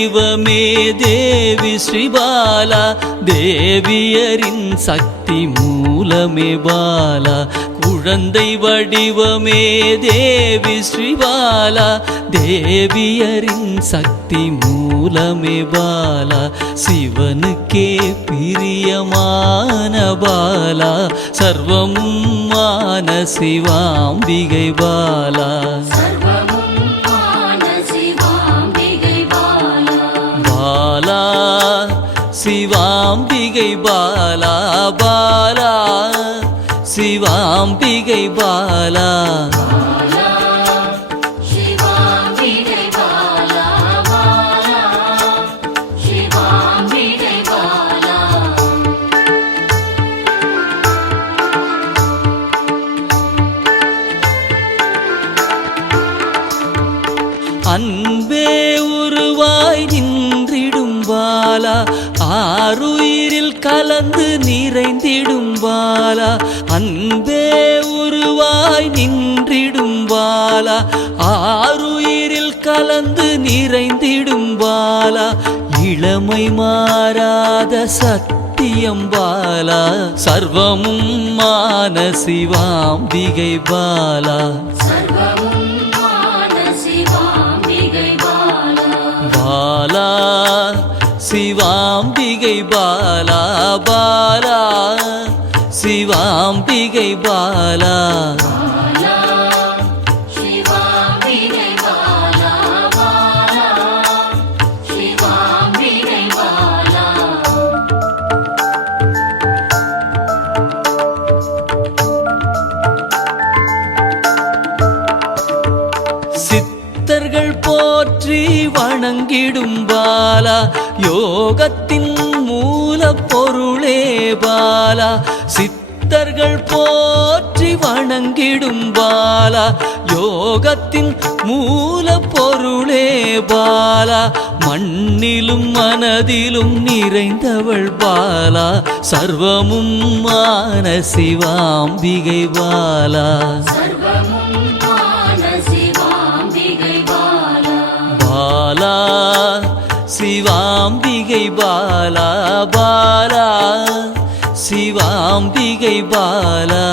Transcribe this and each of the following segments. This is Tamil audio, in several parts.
வடிவமே தேவி ஸ்ரீபாலா, தேவியரின் சக்தி மூலமே பாலா. குழந்தை வடிவமே தேவி ஸ்ரீபாலா, தேவியரின் சக்தி மூலமே பாலா. சிவனுக்கே பிரியமான பாலா, சர்வமும் மான சிவாம்பிகை பாலா. பாலா சிவாம்பிகை பாலா, பாலா சிவாம்பிகை பாலா. அன்பே உருவாய் நின்றிடும் பாலா, ஆருயிரில் கலந்து நிறைந்திடும் பாலா. அன்பே உருவாய் நின்றிடும் பாலா, ஆருயிரில் கலந்து நிறைந்திடும் பாலா. இளமை மாறாத சத்தியம் பாலா, சர்வமும் மான சிவாம்பிகை பாலா. பாலா சிவாம்பிகை பாலா, பாலா சிவாம்பிகை பாலா. சித்தர்கள் போற்றி வணங்கிடும் பாலா, யோகத்தின் மூல பொருளே பாலா. சித்தர்கள் போற்றி வணங்கிடும் பாலா, யோகத்தின் மூல பொருளே பாலா. மண்ணிலும் மனதிலும் நிறைந்தவள் பாலா, சர்வமும் மான சிவாம்பிகை பாலா. பாலா சிவாம்பிகை பாலா, பாலா சிவாம்பிகை பாலா.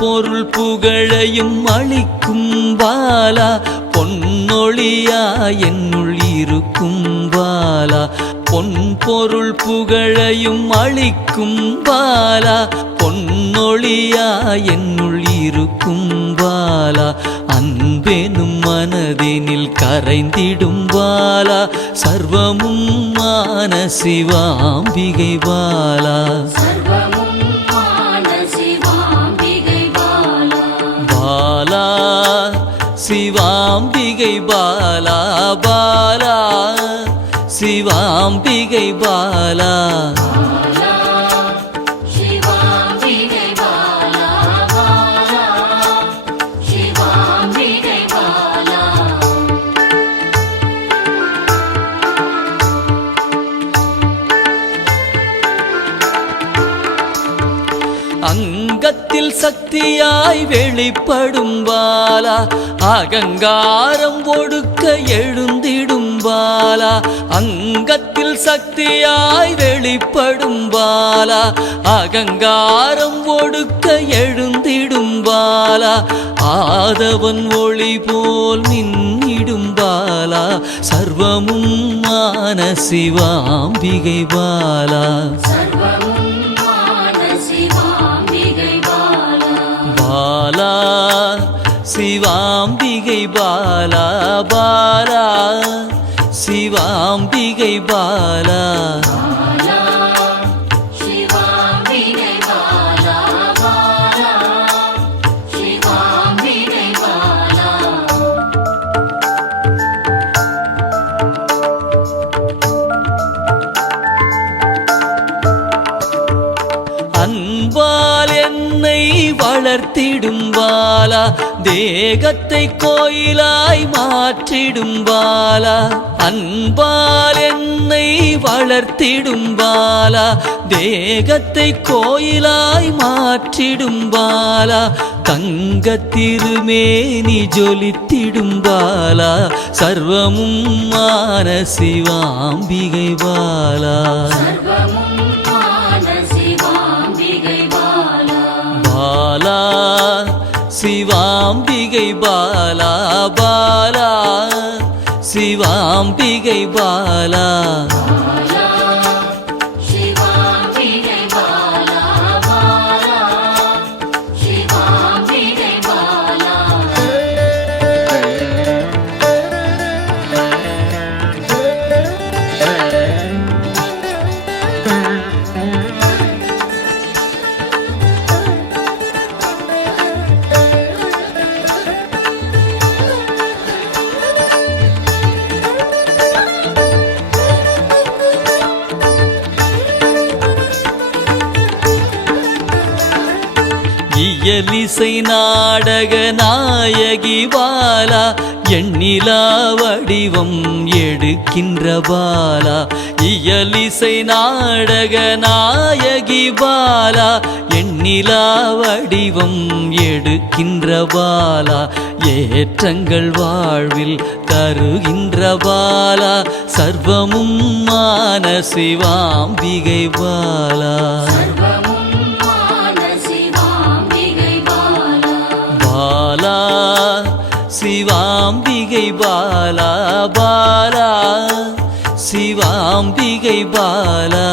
பொருள் புகழையும் அளிக்கும் பாலா, பொன்னொழியா என்னுள் இருக்கும் பாலா. பொன் பொருள் புகழையும் அளிக்கும் பாலா, பொன்னொழியா என்னுள் இருக்கும் பாலா. அன்பெனும் மனதினில் கரைந்திடும் பாலா, சர்வமும் மான சிவாம்பிகை பாலா. பாலா சிவாம்பிகை பாலா, பாலா சிவாம்பிகை பாலா. அங்கத்தில் சக்தியாய் வெளிப்படும் பாலா, அகங்காரம் ஒடுக்க எழுந்திடும் பாலா. அங்கத்தில் சக்தியாய் வெளிப்படும் பாலா, அகங்காரம் ஒடுக்க எழுந்திடும் பாலா. ஆதவன் ஒளி போல் மின்னிடும் பாலா, சர்வமும் மான சிவாம்பிகை பாலா. பாலா சிவாம்பிகை பாலா, பாலா சிவாம்பிகை பாலா. வளர்த்திடும் பாலா தேகத்தை கோயிலாய் மாற்றிடும் பாலா அன்பால் என்னை வளர்த்திடும் பாலா தேகத்தை கோயிலாய் மாற்றிடும் பாலா தங்க திருமேனி ஜொலித்திடும் பாலா சர்வமும் மான சிவாம்பிகை பாலா பாலா சிவாம்பிகை பாலா பாலா சிவாம்பிகை பாலா இயலிசை நாடக நாயகி பாலா எண்ணிலா வடிவம் எடுக்கின்ற பாலா இயலிசை நாடக நாயகி பாலா எண்ணிலா வடிவம் எடுக்கின்ற பாலா ஏற்றங்கள் வாழ்வில் தருகின்ற பாலா சர்வமும் மான சிவாம்பிகை பாலா பாலா சிவாம்பிகை பாலா பாலா சிவாம்பிகை பாலா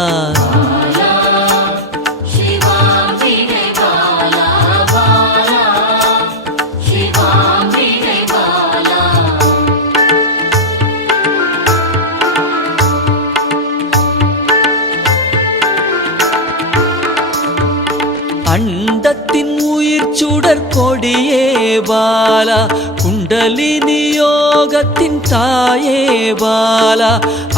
அண்டத்தின் உயிர் சுடர் கொடியே பாலா குண்டலினி யோகத்தின் தாயே பாலா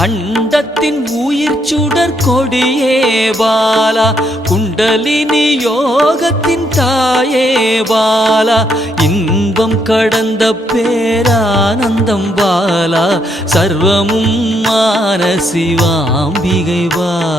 அண்டத்தின் உயிர் சுடர் கொடியே பாலா குண்டலினி யோகத்தின் தாயே பாலா இன்பம் கடந்த பேரானந்தம் பாலா சர்வமும் மான சிவாம்பிகை பாலா